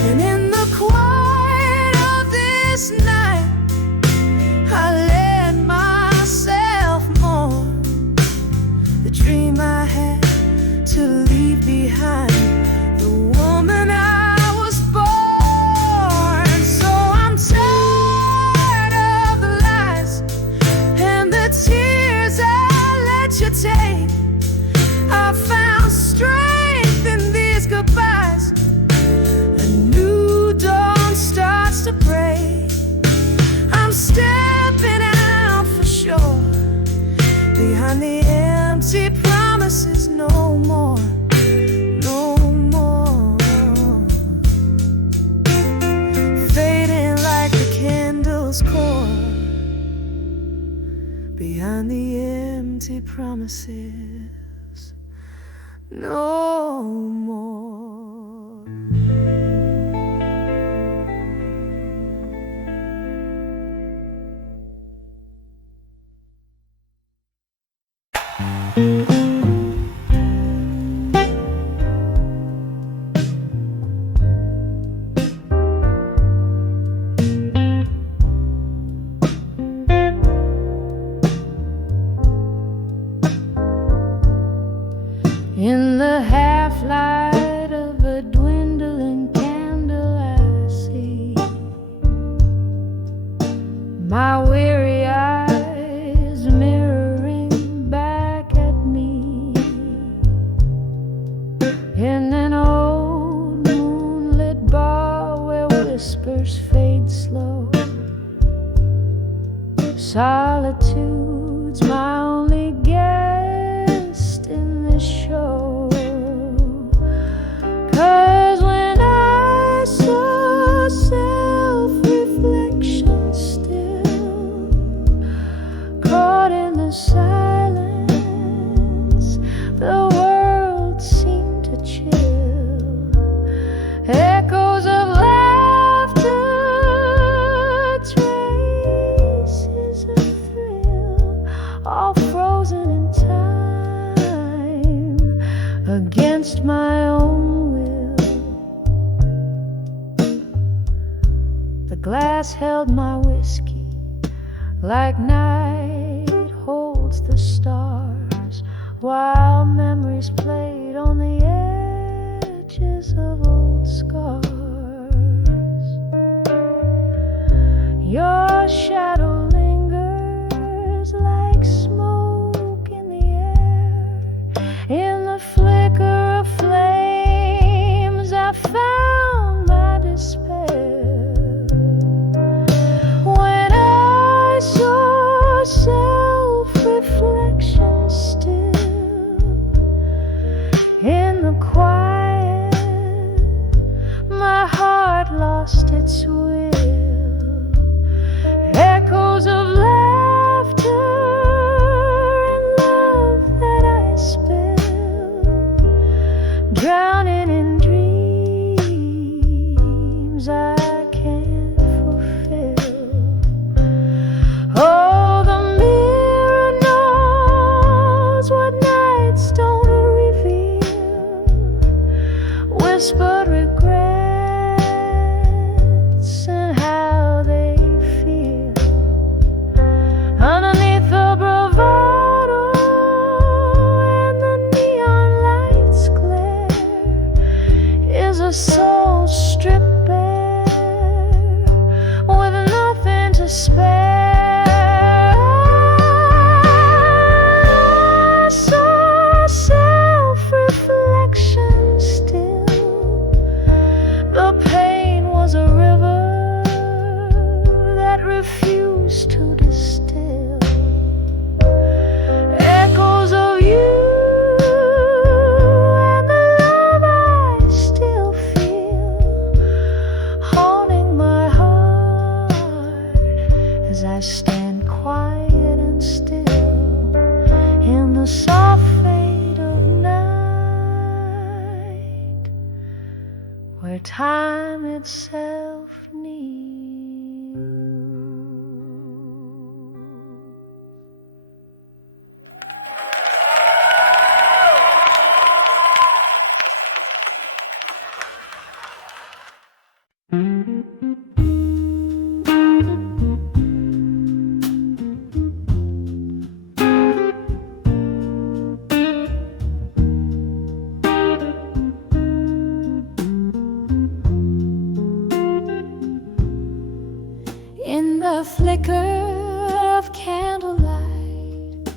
And in the quiet of this night, I let myself mourn the dream I had to leave behind, the woman I was born. So I'm tired of the lies and the tears I let you take. I found strength in these goodbyes, a new dawn starts to break. I'm stepping out for sure, behind the empty promises, no more, no more. Fading like the candle's core, behind the empty promises, no more. In the half-light of a dwindling candle, I see my weary eyes mirroring back at me. In an old moonlit bar where whispers fade slow, solitude's my only guest in this show. 'Cause when I saw self-reflection still caught in the silence, the world seemed to chill. Echoes of laughter, traces of thrill, all frozen in time against my own will. glass held my whiskey like night holds the stars, while memories played on the edges of old scars. Your shadow lingers like smoke in the air. In the flicker of flames I found my despair. When I saw self-reflection still in the quiet, my heart lost its will. Echoes of laughter and love that I spilled, drowning in dreams I can't fulfill. Oh, the mirror knows what nights don't reveal, whispered regrets and how they feel. Underneath the bravado and the neon lights glare is a soul stripped bare with nothing to spare. I saw self-reflection still. The pain was a river that refused to distill. Echoes of you and the love I still feel, haunting my heart as I stand quiet and still in the soft fade of night, where time itself kneels. In the flicker of candlelight,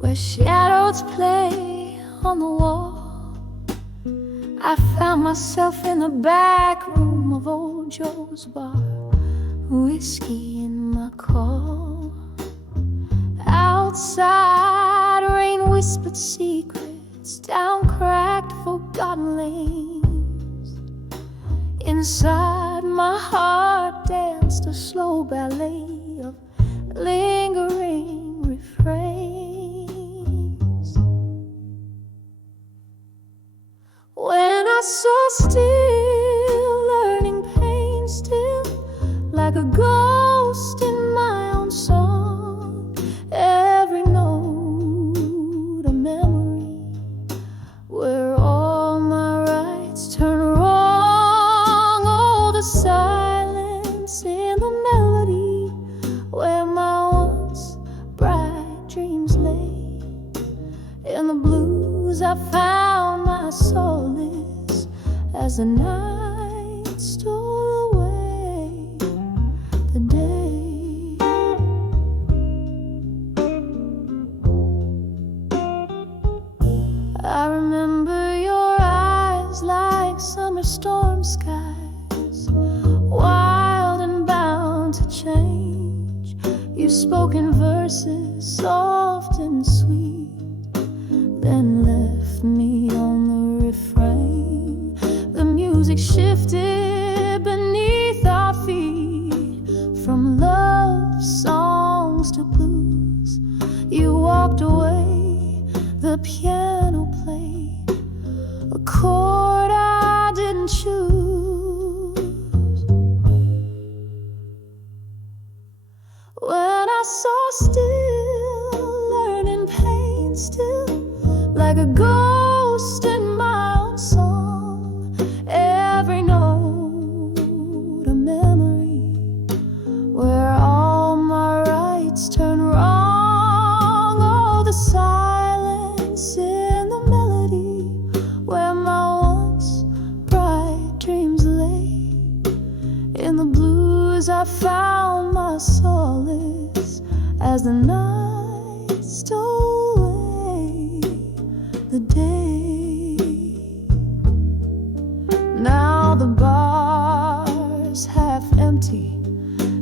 where shadows play on the wall, I found myself in the back room of old Joe's bar, whiskey in my call. Outside, rain whispered secrets down cracked, forgotten lanes. Inside, my heart danced a slow ballet of lingering refrains. When I saw still, learning pain still, like a ghost in my own song, every note a memory, where all my rights turn wrong. Oh, the silence in the melody, where my once bright dreams lay. In the blues I found my solace as the night stole away the day. I remember your eyes like summer storm skies, wild and bound to change. You spoke in verses soft and sweet, then left me on the refrain. The music shifted beneath our feet, from love songs to blues. You walked away, the piano played a chord I didn't choose. When I saw still, learning pain still, like a ghost in my own song, every note a memory, empty,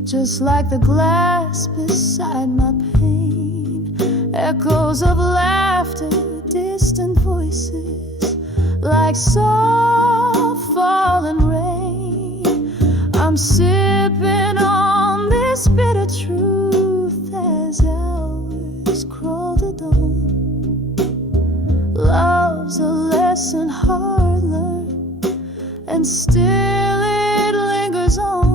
just like the glass beside my pain. Echoes of laughter, distant voices, like soft falling rain. I'm sipping on this bitter truth as hours crawl to dawn. Love's a lesson hard learned, and still it lingers on.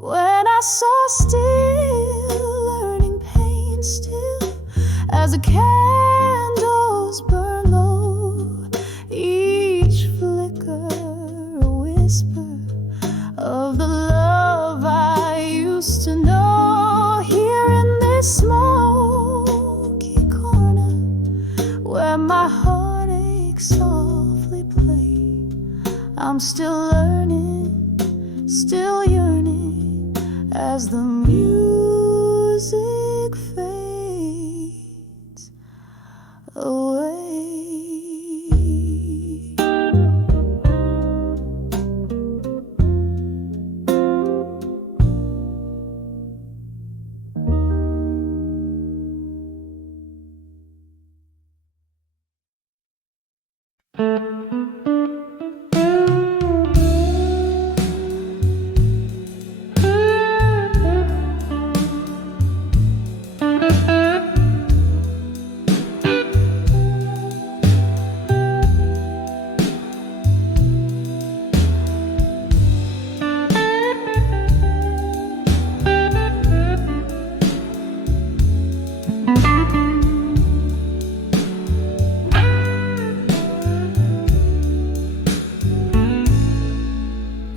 When I saw still learning pain still, as the candles burn low, each flicker a whisper of the love I used to know. Here in this smoky corner, where my heartache softly play, I'm still learning, still yearning, as the music fades away.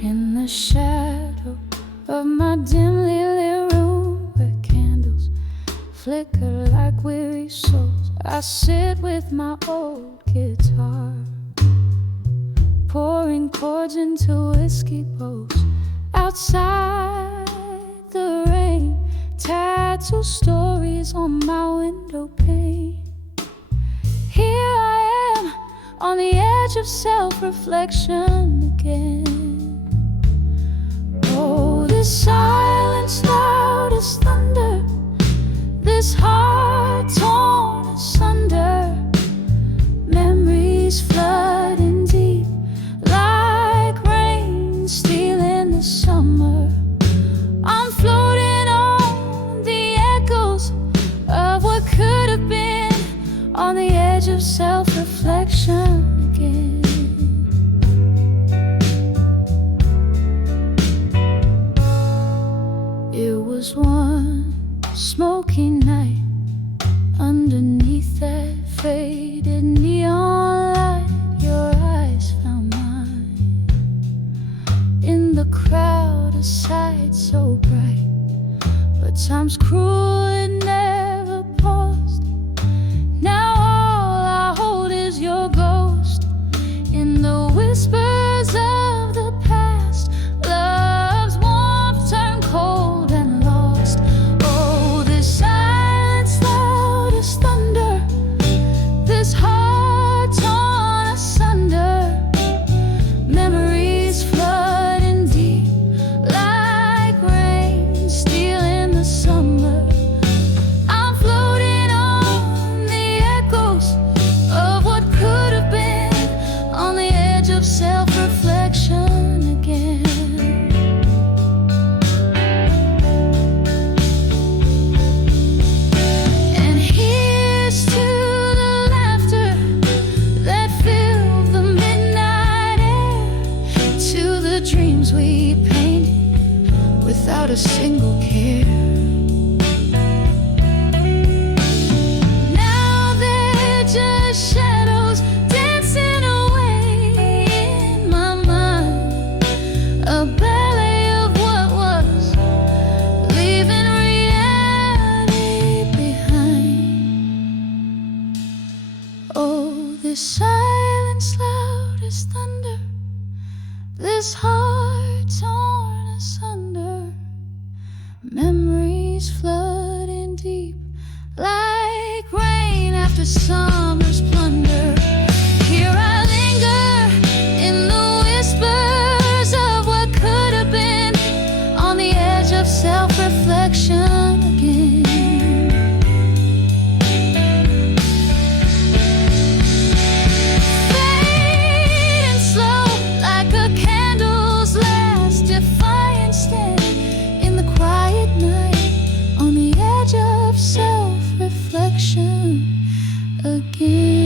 In the shadow of my dimly lit room, where candles flicker like weary souls, I sit with my old guitar, pouring chords into whiskey bowls. Outside the rain, tattoo stories on my window pane. Here I am, on the edge of self-reflection again. Oh, this silence loud as thunder, this heart torn asunder, memories flooding deep like rain stealing the summer. I'm floating on the echoes of what could have been, on the edge of self-reflection again. It was one smoky night, underneath that faded neon light, your eyes found mine. In the crowd, a sight so bright, but time's cruel, it never paused. Now all I hold is your ghost, in the whispers of the past. Love's warmth turned cold and lost. Oh, this silence loud as thunder, this heart torn asunder, memories flooding deep like rain stealing the summer. I'm floating on the echoes of what could have been, on the edge of self-reflection again. And here's to the laughter that filled the midnight air, to the dreams we painted without a single care. Now they're just shadows dancing away in my mind, a ballet of what was, leaving reality behind. Oh, this silence loud as thunder, this heart torn asunder, memories flooding deep like rain after summer's plunder. Here I linger again.